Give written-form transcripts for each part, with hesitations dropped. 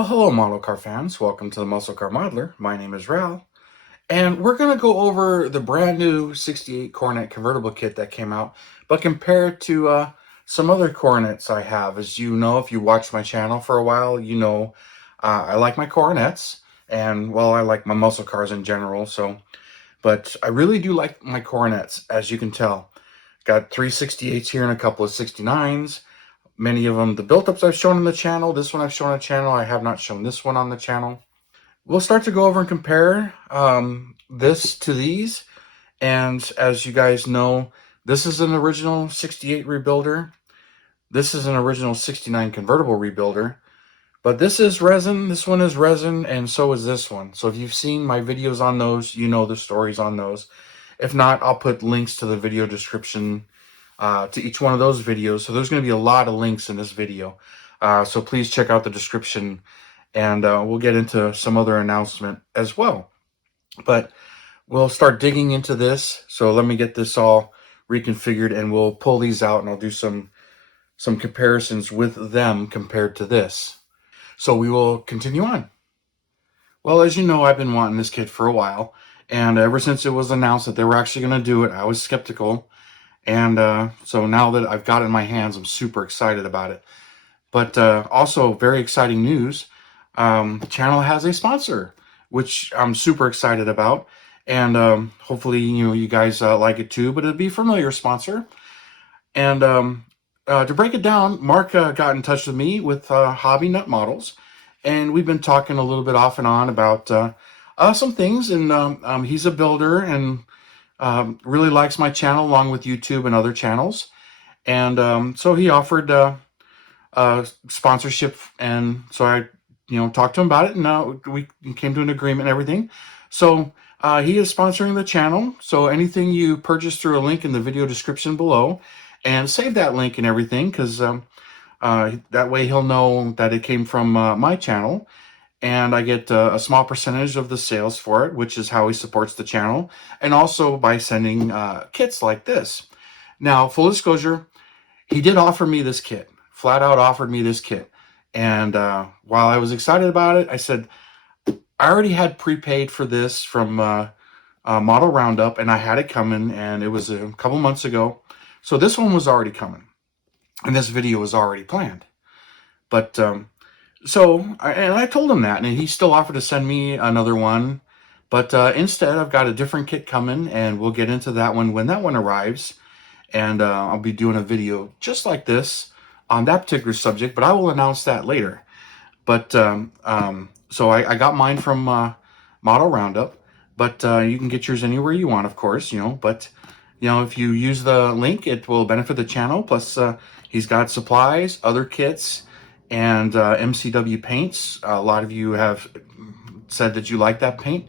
Well, hello, model car fans. Welcome to the Muscle Car Modeler. My name is Ral, and we're going to go over the brand new 68 Coronet convertible kit that came out, but compare it to some other Coronets I have. As you know, if you watched my channel for a while, you know I like my Coronets, and, well, I like my muscle cars in general, but I really do like my Coronets, as you can tell. Got three 68s here and a couple of 69s. Many of them, the built-ups I've shown on the channel. This one I've shown on the channel. I have not shown this one on the channel. We'll start to go over and compare this to these. And as you guys know, this is an original 68 rebuilder. This is an original 69 convertible rebuilder. But this is resin, this one is resin, and so is this one. So if you've seen my videos on those, you know the stories on those. If not, I'll put links to the video description to each one of those videos. So there's going to be a lot of links in this video. So please check out the description, and we'll get into some other announcement as well. But we'll start digging into this. So let me get this all reconfigured, and we'll pull these out, and I'll do some comparisons with them compared to this. So we will continue on. Well, as you know, I've been wanting this kit for a while, and ever since it was announced that they were actually going to do it, I was skeptical. And so now that I've got it in my hands, I'm super excited about it. But also very exciting news, the channel has a sponsor, which I'm super excited about. And hopefully, you guys like it too, but it'll be a familiar sponsor. And to break it down, Mark got in touch with me with Hobby Nut Models, and we've been talking a little bit off and on about some things. And he's a builder and really likes my channel along with YouTube and other channels. And so he offered sponsorship, and so I talked to him about it, and we came to an agreement and everything. So he is sponsoring the channel, so anything you purchase through a link in the video description below, and save that link and everything, because that way he'll know that it came from my channel, and I get a small percentage of the sales for it, which is how he supports the channel, and also by sending kits like this. Now, full disclosure, he did offer me this kit, flat out offered me this kit. And while I was excited about it, I said, I already had prepaid for this from Model Roundup, and I had it coming, and it was a couple months ago. So this one was already coming, and this video was already planned. But I told him that, and he still offered to send me another one. But instead, I've got a different kit coming, and we'll get into that one when that one arrives. And I'll be doing a video just like this on that particular subject, but I will announce that later. But so I got mine from Model Roundup, but you can get yours anywhere you want, of course, but if you use the link, it will benefit the channel. Plus he's got supplies, other kits, and MCW paints. A lot of you have said that you like that paint.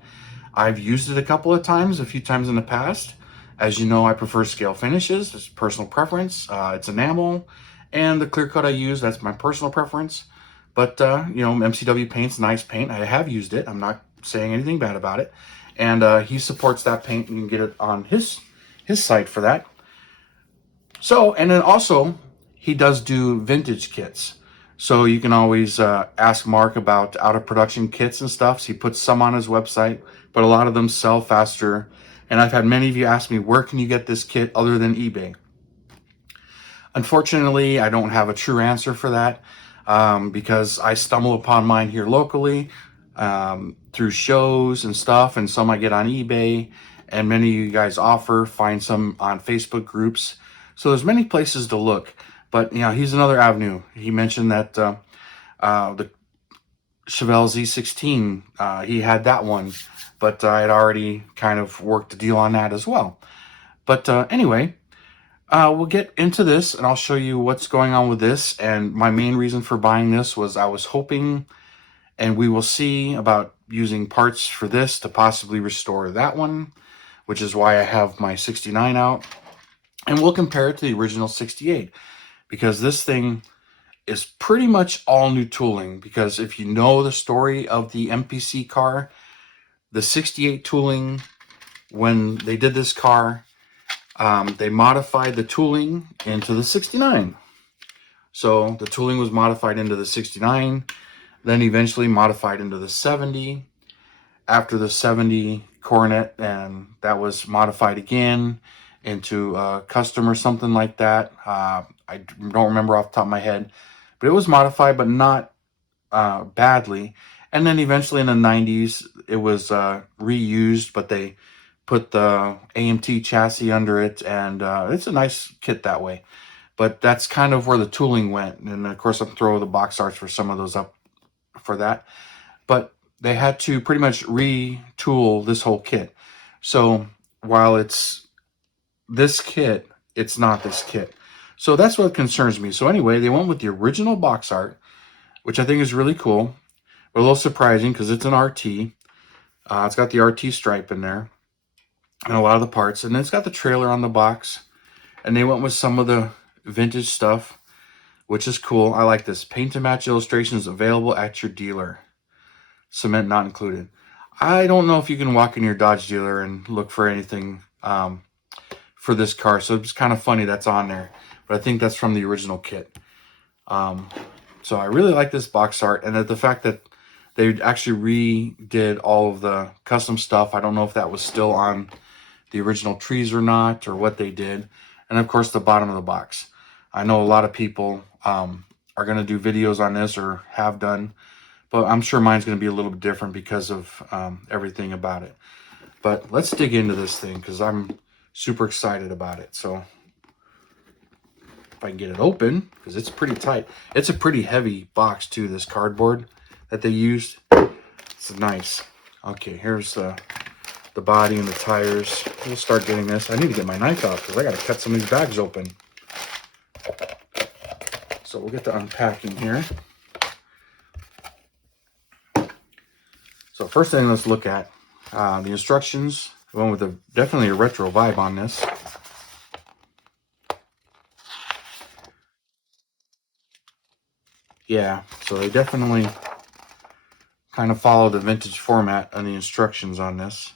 I've used it a few times in the past. As you know, I prefer scale finishes. It's personal preference. It's enamel, and the clear coat I use, that's my personal preference. But MCW paint's nice paint. I have used it. I'm not saying anything bad about it. And he supports that paint. You can get it on his site for that. So, and then also, he does do vintage kits. So you can always ask Mark about out-of-production kits and stuff. So he puts some on his website, but a lot of them sell faster. And I've had many of you ask me, where can you get this kit other than eBay? Unfortunately, I don't have a true answer for that because I stumble upon mine here locally through shows and stuff, and some I get on eBay, and many of you guys find some on Facebook groups. So there's many places to look, but he's another avenue. He mentioned that the Chevelle Z16, he had that one, but I had already kind of worked a deal on that as well. But anyway, we'll get into this, and I'll show you what's going on with this. And my main reason for buying this was I was hoping, and we will see about using parts for this to possibly restore that one, which is why I have my 69 out. And we'll compare it to the original 68, because this thing is pretty much all new tooling. Because if you know the story of the MPC car, the 68 tooling, when they did this car, they modified the tooling into the 69. So the tooling was modified into the 69. then eventually modified into the 70. After the 70 Coronet, and that was modified again into a custom or something like that. I don't remember off the top of my head, but it was modified, but not badly. And then eventually in the 90s, it was reused, but they put the AMT chassis under it, and it's a nice kit that way. But that's kind of where the tooling went. And of course, I'll throw the box arts for some of those up for that. But they had to pretty much retool this whole kit. So while it's this kit, it's not this kit. So that's what concerns me. So anyway, they went with the original box art, which I think is really cool, but a little surprising because it's an RT. It's got the RT stripe in there and a lot of the parts. And then it's got the trailer on the box. And they went with some of the vintage stuff, which is cool. I like this. Paint to match illustrations available at your dealer. Cement not included. I don't know if you can walk in your Dodge dealer and look for anything for this car. So it's kind of funny that's on there. But I think that's from the original kit. So I really like this box art. And the fact that they actually redid all of the custom stuff. I don't know if that was still on the original trees or not, or what they did. And of course, the bottom of the box. I know a lot of people are going to do videos on this or have done. But I'm sure mine's going to be a little bit different because of everything about it. But let's dig into this thing because I'm super excited about it. So if I can get it open, because it's pretty tight. It's a pretty heavy box too, this cardboard that they used. It's nice. Okay, here's the body and the tires. We'll start getting this. I need to get my knife out because I got to cut some of these bags open. So we'll get to unpacking here. So first thing, let's look at the instructions. I went with definitely a retro vibe on this. Yeah, so they definitely kind of follow the vintage format on the instructions on this.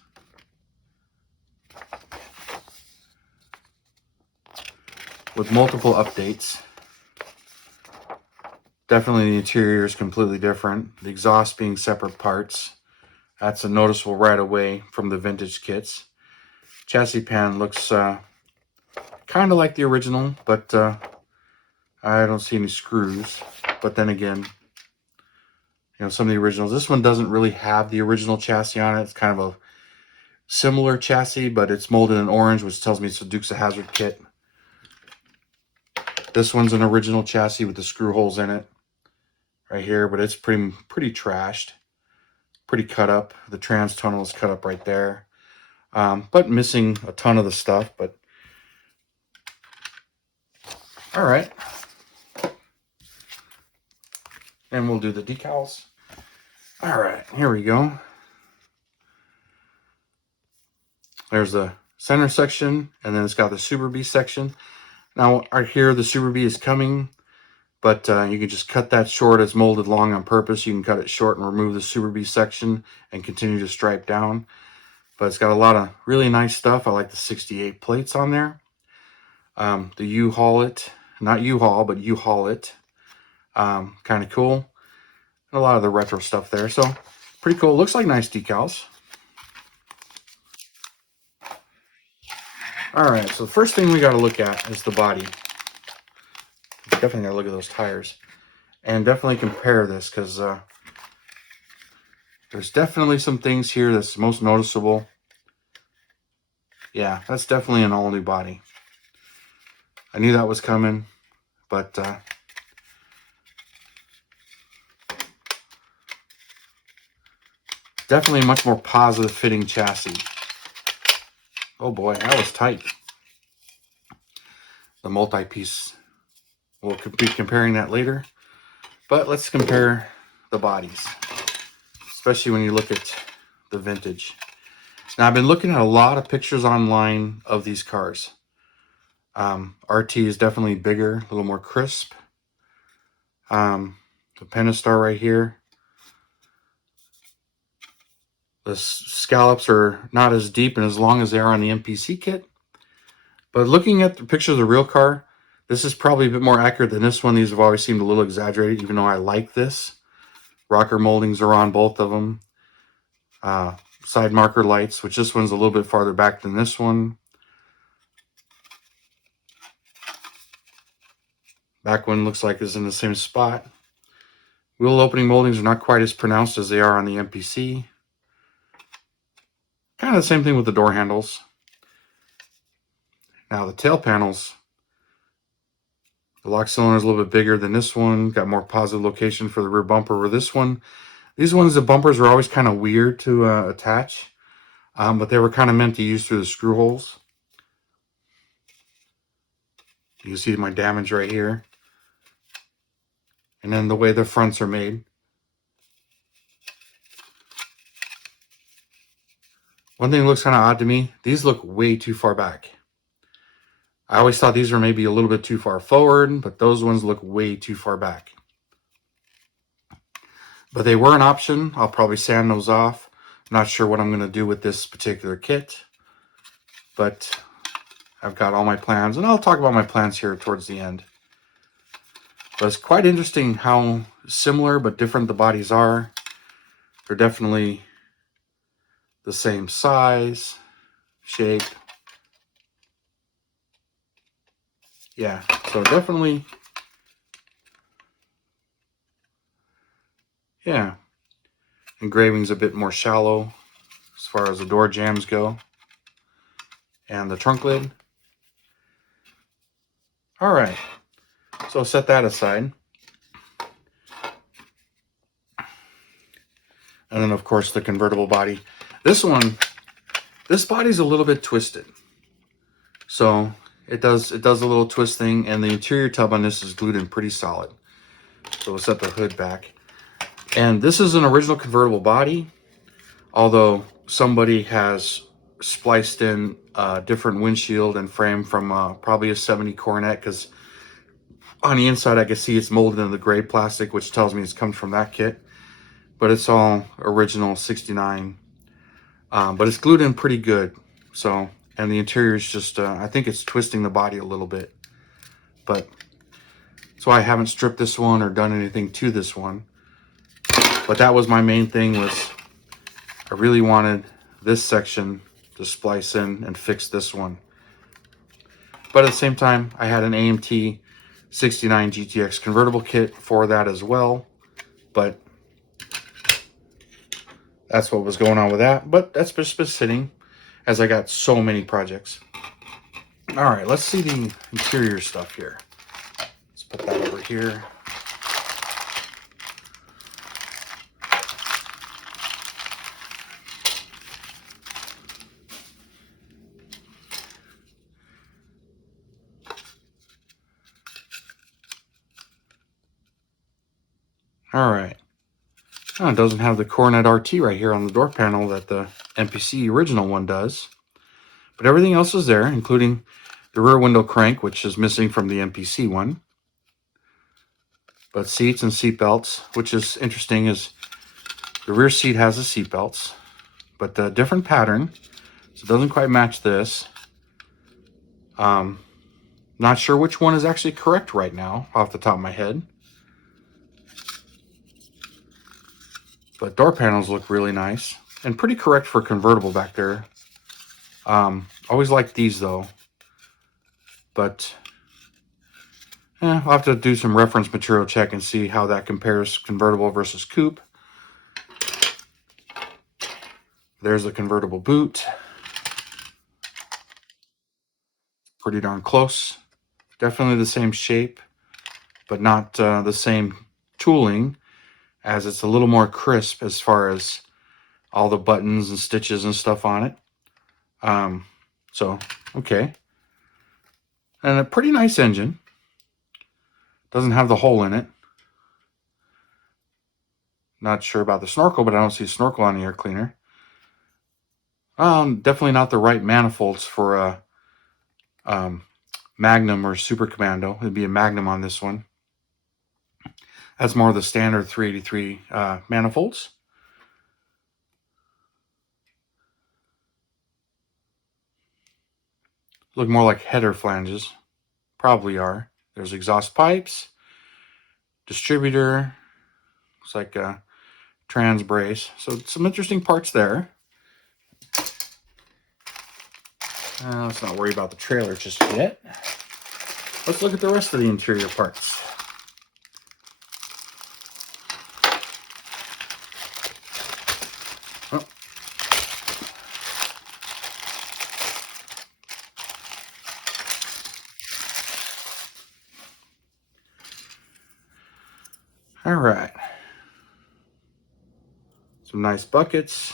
With multiple updates. Definitely the interior is completely different. The exhaust being separate parts. That's a noticeable right away from the vintage kits. Chassis pan looks kind of like the original, but I don't see any screws. But then again, some of the originals. This one doesn't really have the original chassis on it. It's kind of a similar chassis, but it's molded in orange, which tells me it's a Dukes of Hazzard kit. This one's an original chassis with the screw holes in it right here, but it's pretty trashed. Pretty cut up. The trans tunnel is cut up right there. But missing a ton of the stuff. But all right. And we'll do the decals. All right, here we go. There's the center section, and then it's got the Super B section. Now, right here, the Super B is coming, but you can just cut that short. It's molded long on purpose. You can cut it short and remove the Super B section and continue to stripe down. But it's got a lot of really nice stuff. I like the 68 plates on there. The U-Haul it, not U-Haul, but U-Haul it. Kind of cool. And a lot of the retro stuff there. So pretty cool. Looks like nice decals. All right, so the first thing we got to look at is the body. Definitely got to look at those tires. And definitely compare this because there's definitely some things here that's most noticeable. Yeah, that's definitely an all-new body. I knew that was coming, but definitely a much more positive fitting chassis. Oh boy, that was tight. The multi-piece, we'll be comparing that later. But let's compare the bodies, especially when you look at the vintage. Now, I've been looking at a lot of pictures online of these cars. RT is definitely bigger, a little more crisp. The Pentastar right here. The scallops are not as deep and as long as they are on the MPC kit. But looking at the picture of the real car, this is probably a bit more accurate than this one. These have always seemed a little exaggerated, even though I like this. Rocker moldings are on both of them. Side marker lights, which this one's a little bit farther back than this one. Back one looks like it's in the same spot. Wheel opening moldings are not quite as pronounced as they are on the MPC. Kind of the same thing with the door handles. Now the tail panels, the lock cylinder is a little bit bigger than this one. Got more positive location for the rear bumper. With this one, these ones, the bumpers are always kind of weird to attach, but they were kind of meant to use through the screw holes. You can see my damage right here. And then the way the fronts are made. One thing that looks kind of odd to me, these look way too far back. I always thought these were maybe a little bit too far forward, but those ones look way too far back. But they were an option. I'll probably sand those off. Not sure what I'm going to do with this particular kit, but I've got all my plans, and I'll talk about my plans here towards the end. But it's quite interesting how similar but different the bodies are. They're definitely the same size, shape. Yeah, so definitely, yeah. Engraving's a bit more shallow as far as the door jambs go. And the trunk lid. All right, so set that aside. And then, of course, the convertible body. This body's a little bit twisted. So it does a little twist thing, and the interior tub on this is glued in pretty solid. So we'll set the hood back. And this is an original convertible body, although somebody has spliced in a different windshield and frame from probably a 70 Coronet, because on the inside I can see it's molded in the gray plastic, which tells me it's come from that kit. But it's all original 69. But it's glued in pretty good. So, and the interior is just, I think it's twisting the body a little bit. But that's why I haven't stripped this one or done anything to this one. But that was my main thing, was I really wanted this section to splice in and fix this one. But at the same time, I had an AMT 69 GTX convertible kit for that as well. But that's what was going on with that. But that's just been sitting, as I got so many projects. All right, let's see the interior stuff here. Let's put that over here. All right. Oh, it doesn't have the Coronet RT right here on the door panel that the MPC original one does. But everything else is there, including the rear window crank, which is missing from the MPC one. But seats and seat belts, which is interesting, is the rear seat has the seat belts, but the different pattern, so it doesn't quite match this. Not sure which one is actually correct right now off the top of my head. But door panels look really nice and pretty correct for convertible back there. Always liked these though. But I'll have to do some reference material check and see how that compares convertible versus coupe. There's the convertible boot. Pretty darn close. Definitely the same shape, but not the same tooling, as it's a little more crisp as far as all the buttons and stitches and stuff on it. So, okay. And a pretty nice engine. Doesn't have the hole in it. Not sure about the snorkel, but I don't see a snorkel on the air cleaner. Definitely not the right manifolds for a Magnum or Super Commando. It'd be a Magnum on this one. That's more of the standard 383 manifolds. Look more like header flanges. Probably are. There's exhaust pipes, distributor. Looks like trans brace. So some interesting parts there. Let's not worry about the trailer just yet. Let's look at the rest of the interior parts. Oh. All right. Some nice buckets.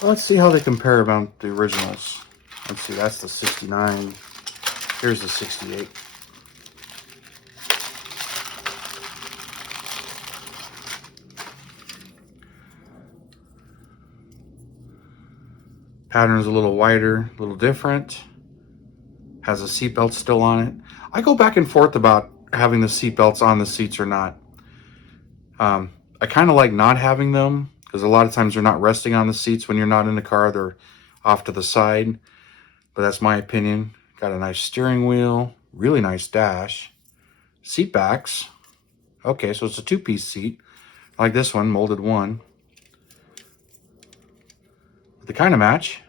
Let's see how they compare about the originals. Let's see, that's the 69. Here's the 68. Pattern's a little wider, a little different. Has a seatbelt still on it. I go back and forth about having the seatbelts on the seats or not. I kind of like not having them because a lot of times they're not resting on the seats when you're not in the car. They're off to the side. But that's my opinion. Got a nice steering wheel, really nice dash. Seat backs. Okay, so it's a two-piece seat. Like this one, molded one. They kind of match.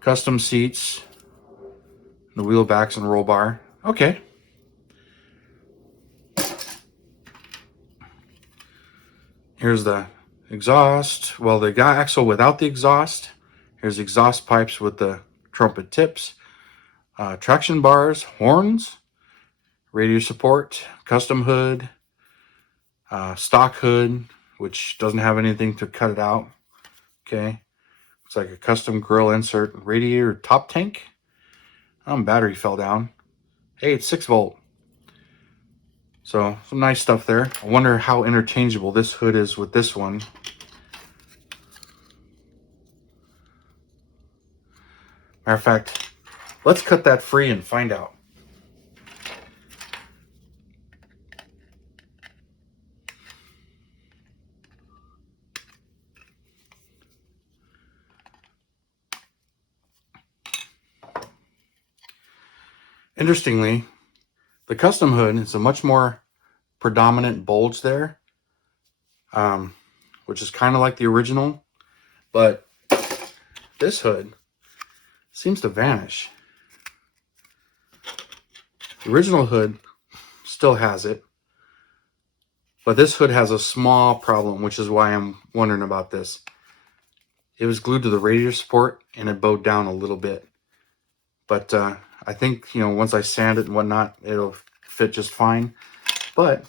Custom seats. The wheel backs and roll bar. Okay. Here's the exhaust. Well, they got axle without the exhaust. Here's exhaust pipes with the trumpet tips. Traction bars, horns, radio support, custom hood, stock hood, which doesn't have anything to cut it out. Okay. Looks like a custom grill insert, radiator top tank. Battery fell down. Hey, it's 6-volt. So some nice stuff there. I wonder how interchangeable this hood is with this one. Matter of fact, let's cut that free and find out. Interestingly, the custom hood is a much more predominant bulge there, which is kind of like the original, but this hood seems to vanish. The original hood still has it, but this hood has a small problem, which is why I'm wondering about this. It was glued to the radiator support and it bowed down a little bit, but I think, once I sand it and whatnot, it'll fit just fine. But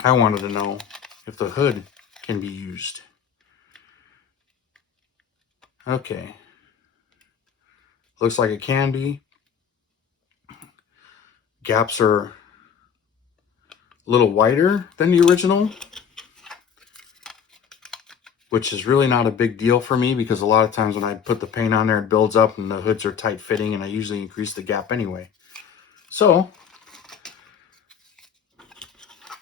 I wanted to know if the hood can be used. Okay. Looks like it can be. Gaps are a little wider than the original, which is really not a big deal for me because a lot of times when I put the paint on there, it builds up and the hoods are tight fitting and I usually increase the gap anyway. So,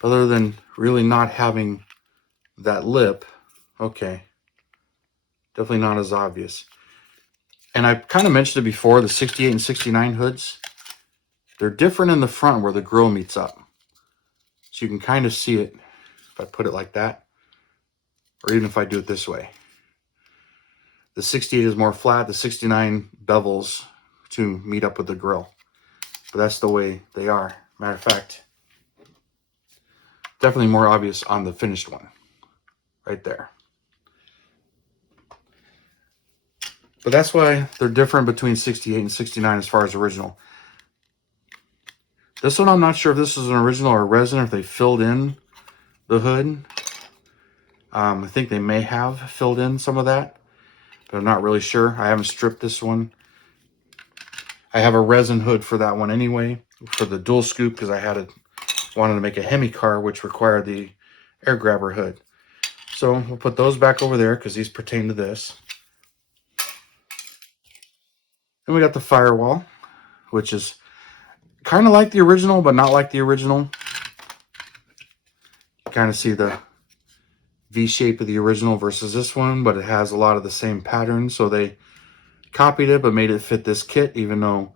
other than really not having that lip, okay, definitely not as obvious. And I kind of mentioned it before, the 68 and 69 hoods, they're different in the front where the grill meets up. So you can kind of see it if I put it like that, or even if I do it this way. The 68 is more flat, the 69 bevels to meet up with the grill. But that's the way they are. Matter of fact, definitely more obvious on the finished one, right there. But that's why they're different between 68 and 69 as far as original. This one, I'm not sure if this is an original or a resin, or if they filled in the hood. I think they may have filled in some of that, but I'm not really sure. I haven't stripped this one. I have a resin hood for that one anyway, for the dual scoop, because I wanted to make a Hemi car, which required the air grabber hood. So we'll put those back over there because these pertain to this. Then we got the firewall, which is kind of like the original, but not like the original. You kind of see the V shape of the original versus this one, but it has a lot of the same patterns. So they copied it, but made it fit this kit, even though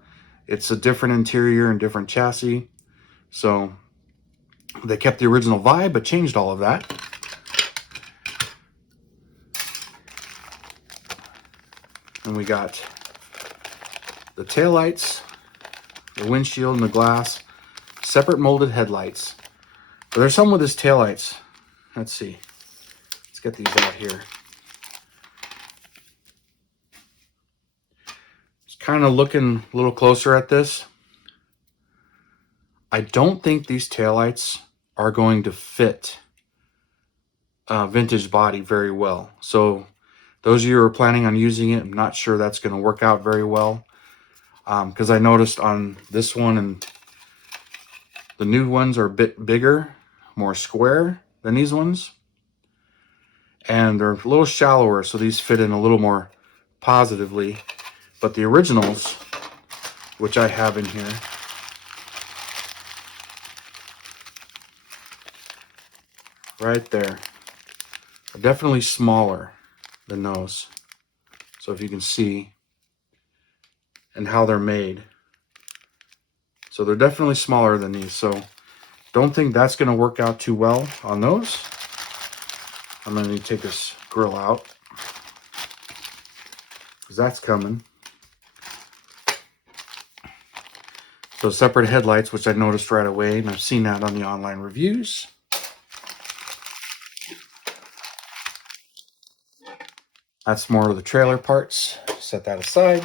it's a different interior and different chassis. So they kept the original vibe, but changed all of that. and we got the taillights, the windshield, and the glass. Separate molded headlights. But there's some with his taillights. Let's see. Let's get these out here. Just kind of looking a little closer at this. I don't think these taillights are going to fit vintage body very well. So those of you who are planning on using it, I'm not sure that's going to work out very well. Because I noticed on this one and the new ones are a bit bigger, more square than these ones. And they're a little shallower, so these fit in a little more positively. But the originals, which I have in here, right there, are definitely smaller than those. So if you can see, and how they're made. So they're definitely smaller than these. So don't think that's going to work out too well on those. I'm going to need to take this grill out, because that's coming. So separate headlights, which I noticed right away, and I've seen that on the online reviews. That's more of the trailer parts. Set that aside.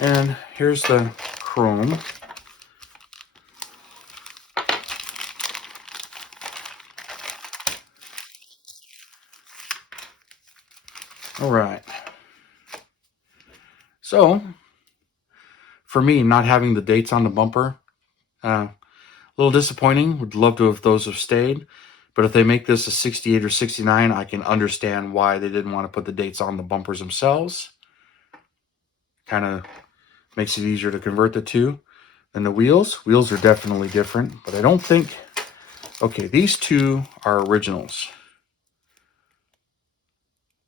And here's the chrome. All right. So, for me, not having the dates on the bumper, a little disappointing. Would love to have those have stayed. But if they make this a 68 or 69, I can understand why they didn't want to put the dates on the bumpers themselves. Kind of makes it easier to convert the two. And the wheels are definitely different, but I don't think, okay, these two are originals.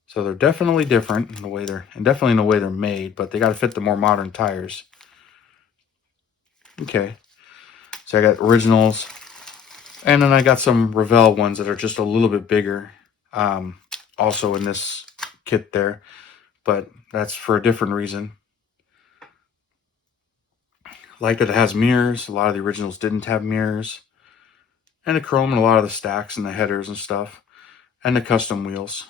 So they're definitely different in the way definitely in the way they're made, but they got to fit the more modern tires. Okay. So I got originals, and then I got some Revell ones that are just a little bit bigger, also in this kit there, but that's for a different reason. Like that it has mirrors. A lot of the originals didn't have mirrors. And the chrome and a lot of the stacks and the headers and stuff. And the custom wheels.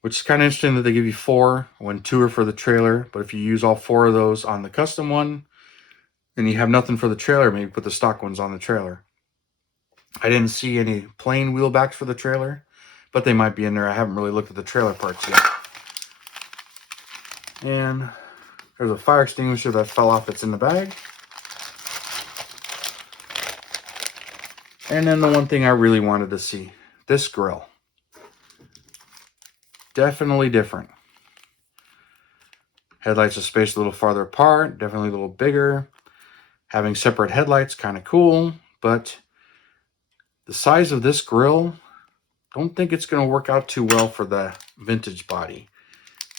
Which is kind of interesting that they give you 4 when 2 are for the trailer. But if you use all 4 of those on the custom one, then you have nothing for the trailer. Maybe put the stock ones on the trailer. I didn't see any plain wheel backs for the trailer, but they might be in there. I haven't really looked at the trailer parts yet. And there's a fire extinguisher that fell off that's in the bag. And then the one thing I really wanted to see, this grill. Definitely different. Headlights are spaced a little farther apart, definitely a little bigger. Having separate headlights, kind of cool, but the size of this grill, don't think it's going to work out too well for the vintage body.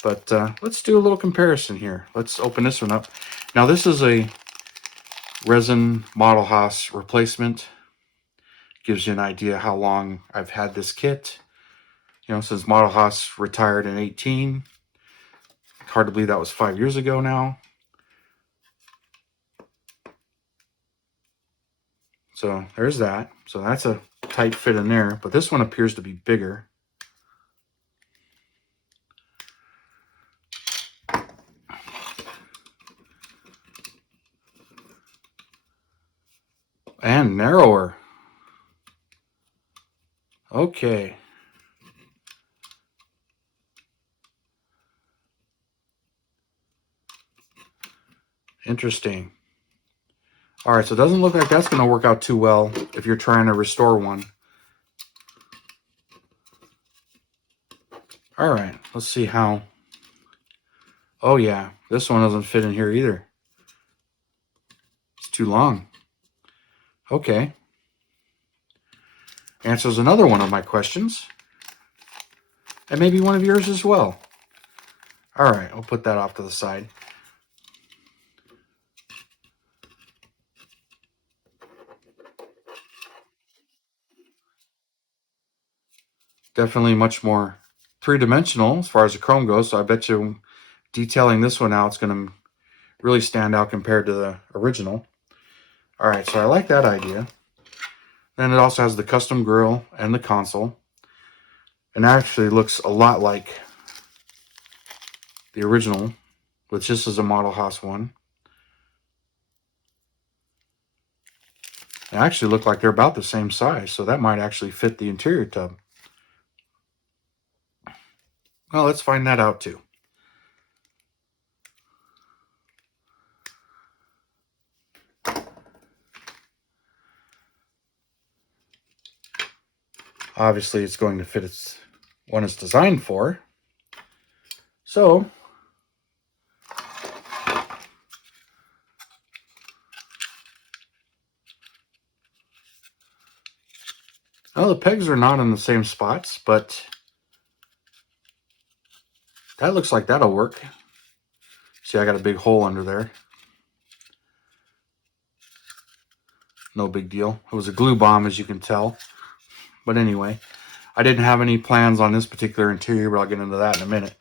But let's do a little comparison here. Let's open this one up. Now this is a resin Model Haas replacement. Gives you an idea how long I've had this kit. You know, since Model Haas retired in 18. Hard to believe that was 5 years ago now. So there's that. So that's a tight fit in there. But this one appears to be bigger. And narrower. Okay. Interesting. All right, so it doesn't look like that's going to work out too well if you're trying to restore one. All right, let's see how. Oh yeah, this one doesn't fit in here either. It's too long. Okay. Answers another one of my questions. And maybe one of yours as well. All right, I'll put that off to the side. Definitely much more three-dimensional as far as the chrome goes, so I bet you detailing this one out is going to really stand out compared to the original. All right, so I like that idea. Then it also has the custom grille and the console, and actually looks a lot like the original, which this is a Model House one. They actually look like they're about the same size, so that might actually fit the interior tub. Well, let's find that out too. Obviously, it's going to fit its one it's designed for. So, well, the pegs are not in the same spots, but that looks like that'll work. See, I got a big hole under there. No big deal. It was a glue bomb, as you can tell. But anyway, I didn't have any plans on this particular interior, but I'll get into that in a minute.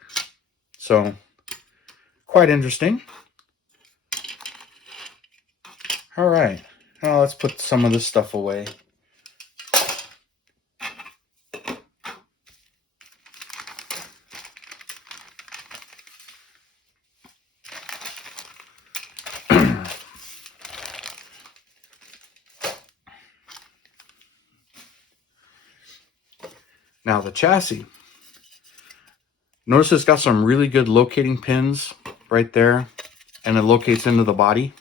So, quite interesting. All right, now let's put some of this stuff away. Now the chassis. Notice it's got some really good locating pins right there, and it locates into the body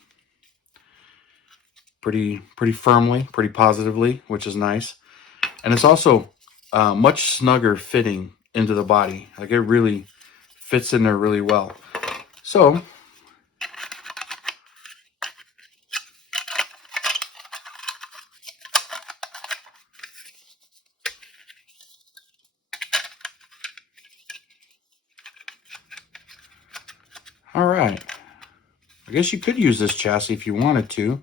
pretty firmly, pretty positively, which is nice. And it's also much snugger fitting into the body. Like, it really fits in there really well. So, all right. I guess you could use this chassis if you wanted to.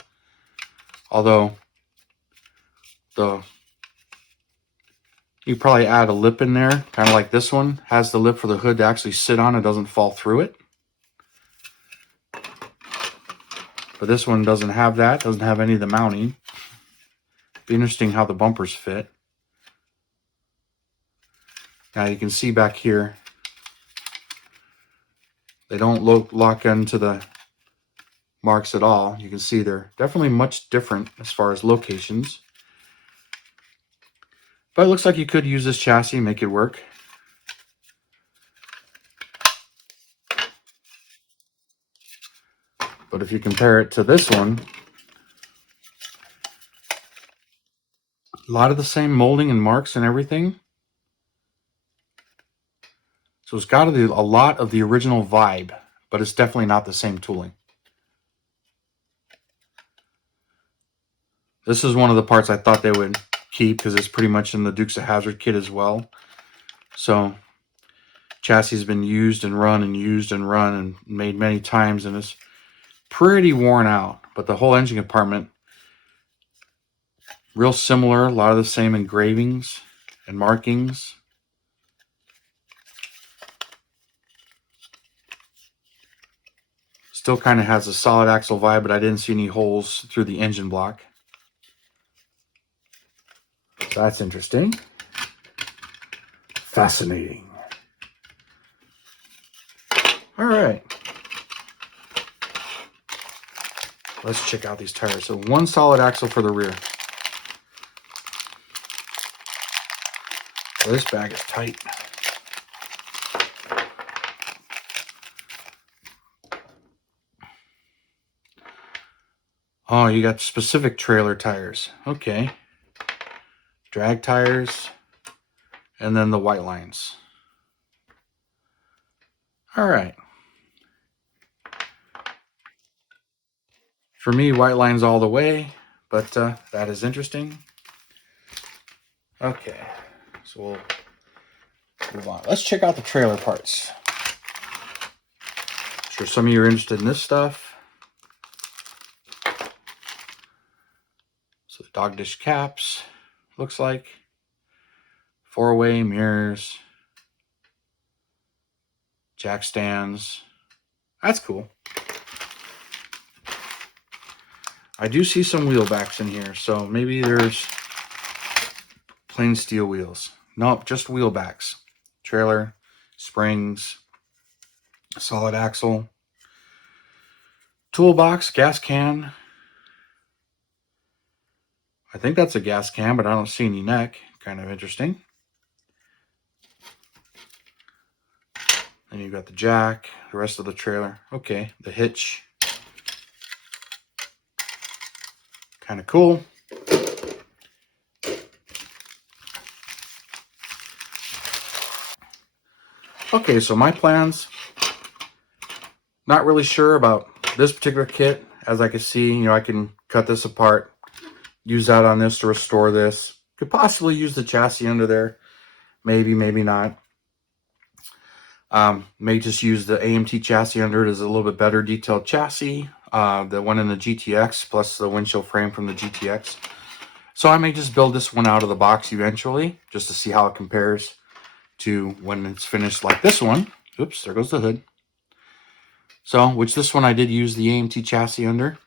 Although, you probably add a lip in there, kind of like this one. Has the lip for the hood to actually sit on. It doesn't fall through it. But this one doesn't have that. Doesn't have any of the mounting. Be interesting how the bumpers fit. Now you can see back here, they don't lock into the marks at all. You can see they're definitely much different as far as locations. But it looks like you could use this chassis and make it work. But if you compare it to this one, a lot of the same molding and marks and everything. So it's got a lot of the original vibe, but it's definitely not the same tooling. This is one of the parts I thought they would keep because it's pretty much in the Dukes of Hazzard kit as well. So chassis has been used and run and used and run and made many times, and it's pretty worn out. But the whole engine compartment, real similar, a lot of the same engravings and markings. Still kind of has a solid axle vibe, but I didn't see any holes through the engine block. That's interesting. Fascinating. All right. Let's check out these tires. So one solid axle for the rear. Well, this bag is tight. Oh, you got specific trailer tires. Okay. Drag tires. And then the white lines. All right. For me, white lines all the way, but that is interesting. Okay, so we'll move on. Let's check out the trailer parts. I'm sure some of you are interested in this stuff. So the dog dish caps, looks like. 4-way mirrors. Jack stands. That's cool. I do see some wheel backs in here, so maybe there's plain steel wheels. Nope, just wheel backs. Trailer, springs, solid axle, toolbox, gas can. I think that's a gas can, but I don't see any neck. Kind of interesting. Then you've got the jack, the rest of the trailer. Okay, the hitch. Kind of cool. Okay, so my plans, not really sure about this particular kit. As I can see, I can cut this apart, use that on this to restore this. Could possibly use the chassis under there. Maybe, maybe not. May just use the AMT chassis under it as a little bit better detailed chassis. The one in the GTX plus the windshield frame from the GTX. So I may just build this one out of the box eventually, just to see how it compares to when it's finished like this one. Oops, there goes the hood. So, which this one I did use the AMT chassis under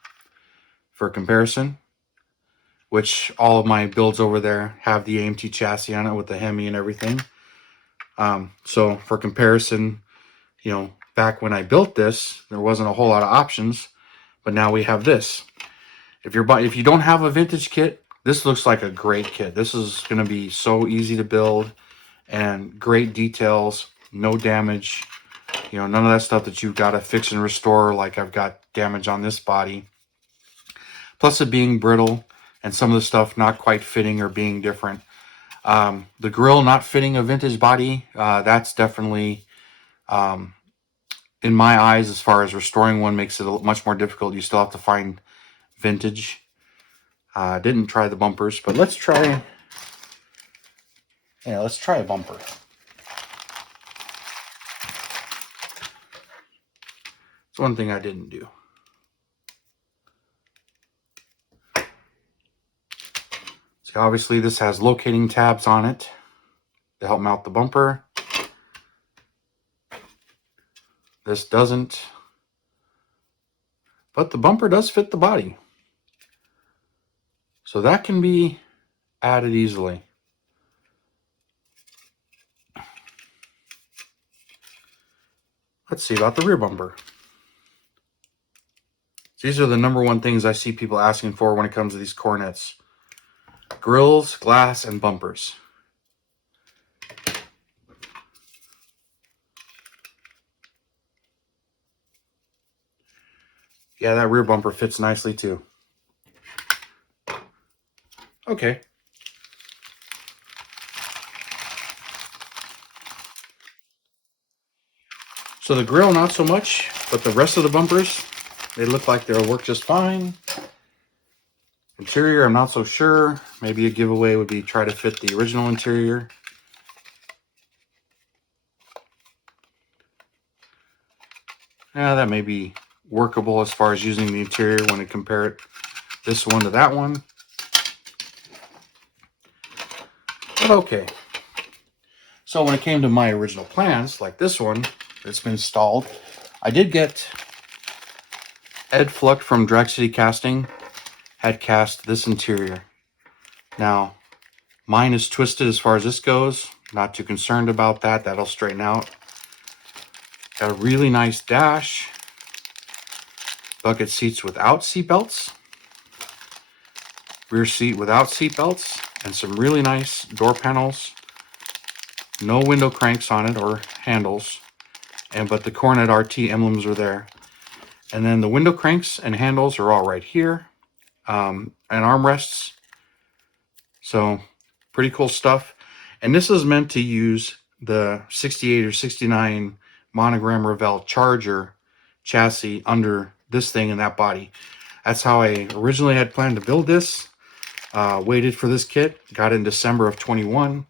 for comparison, which all of my builds over there have the AMT chassis on it with the Hemi and everything. So for comparison, back when I built this, there wasn't a whole lot of options, but now we have this. If you don't have a vintage kit, this looks like a great kit. This is going to be so easy to build and great details, no damage, none of that stuff that you've got to fix and restore like I've got damage on this body. Plus it being brittle and some of the stuff not quite fitting or being different. The grill not fitting a vintage body, that's definitely, in my eyes, as far as restoring one, makes it much more difficult. You still have to find vintage. Didn't try the bumpers, but let's try a bumper. It's one thing I didn't do. See, obviously this has locating tabs on it to help mount the bumper. This doesn't, but the bumper does fit the body. So that can be added easily. Let's see about the rear bumper. These are the number one things I see people asking for when it comes to these Coronets. Grills, glass, and bumpers. Yeah, that rear bumper fits nicely too. Okay. So the grill, not so much, but the rest of the bumpers, they look like they'll work just fine. Interior, I'm not so sure. Maybe a giveaway would be try to fit the original interior. Yeah, that may be workable as far as using the interior when I compare it, this one to that one. But okay. So when it came to my original plans, like this one that's been installed, I did get Ed Fluck from Drag City Casting had cast this interior. Now, mine is twisted as far as this goes. Not too concerned about that. That'll straighten out. Got a really nice dash. Bucket seats without seatbelts. Rear seat without seatbelts. And some really nice door panels. No window cranks on it or handles. But the Coronet RT emblems are there. And then the window cranks and handles are all right here. And armrests. So pretty cool stuff. And this is meant to use the 68 or 69 Monogram Revell Charger chassis under this thing and that body. That's how I originally had planned to build this. Waited for this kit. Got it in December of 21.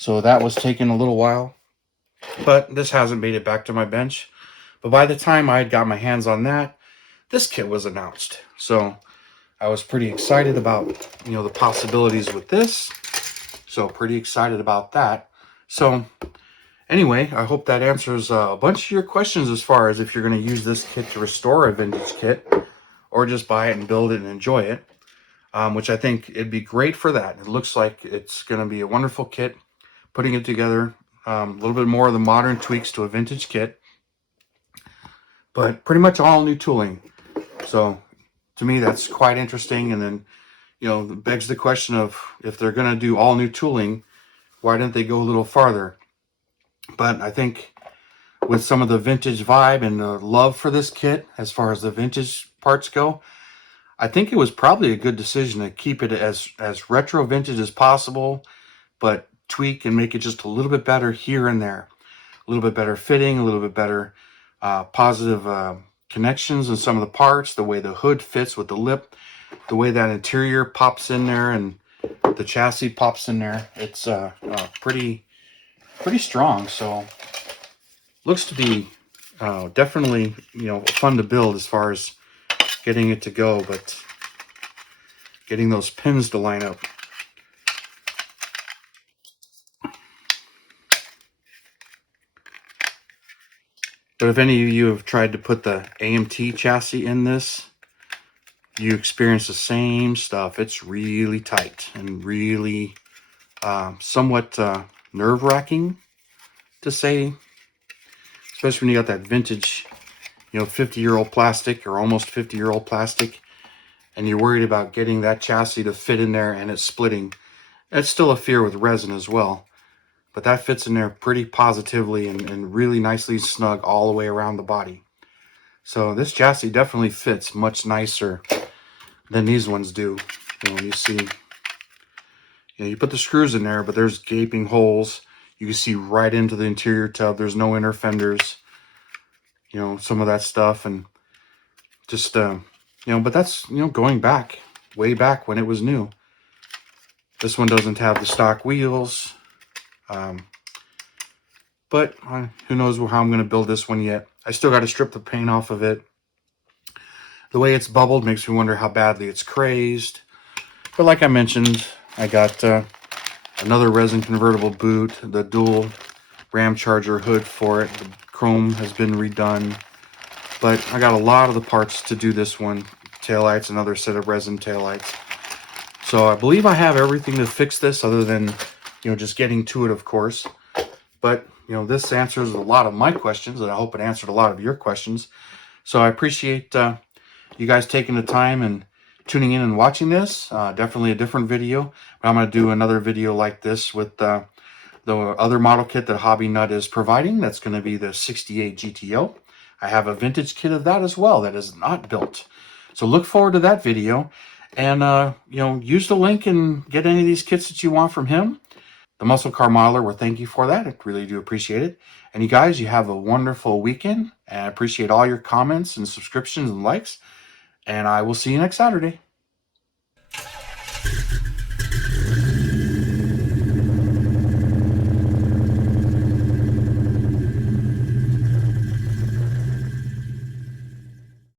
So that was taking a little while. But this hasn't made it back to my bench. But by the time I had got my hands on that, this kit was announced. So I was pretty excited about, the possibilities with this. So pretty excited about that. So Anyway, I hope that answers a bunch of your questions as far as if you're going to use this kit to restore a vintage kit or just buy it and build it and enjoy it, which I think it'd be great for that. It looks like it's going to be a wonderful kit, putting it together, a little bit more of the modern tweaks to a vintage kit, but pretty much all new tooling. So to me, that's quite interesting. And then, it begs the question of if they're going to do all new tooling, why didn't they go a little farther? But I think with some of the vintage vibe and the love for this kit, as far as the vintage parts go, I think it was probably a good decision to keep it as retro vintage as possible, but tweak and make it just a little bit better here and there. A little bit better fitting, a little bit better positive connections in some of the parts, the way the hood fits with the lip, the way that interior pops in there and the chassis pops in there. It's pretty strong. So looks to be definitely fun to build as far as getting it to go, but getting those pins to line up. But if any of you have tried to put the AMT chassis in this, you experience the same stuff. It's really tight and really somewhat nerve-wracking to say, especially when you got that vintage 50-year-old plastic or almost 50-year-old plastic, and you're worried about getting that chassis to fit in there and it's splitting. That's still a fear with resin as well, but that fits in there pretty positively and really nicely snug all the way around the body. So this chassis definitely fits much nicer than these ones do. You see, you put the screws in there, but there's gaping holes. You can see right into the interior tub. There's no inner fenders, some of that stuff. And just, but that's, going back, way back when it was new. This one doesn't have the stock wheels. But who knows how I'm going to build this one yet. I still got to strip the paint off of it. The way it's bubbled makes me wonder how badly it's crazed. But like I mentioned, I got another resin convertible boot, the dual ram charger hood for it. The chrome has been redone. But I got a lot of the parts to do this one. Taillights, another set of resin taillights. So I believe I have everything to fix this other than, just getting to it, of course. But, this answers a lot of my questions, and I hope it answered a lot of your questions. So I appreciate you guys taking the time and tuning in and watching this. Definitely a different video. But I'm going to do another video like this with the other model kit that Hobby Nut is providing. That's going to be the 68 GTO. I have a vintage kit of that as well that is not built. So look forward to that video. And, use the link and get any of these kits that you want from him. The Muscle Car Modeler, well, thank you for that. I really do appreciate it. And you guys, you have a wonderful weekend. And I appreciate all your comments and subscriptions and likes. And I will see you next Saturday.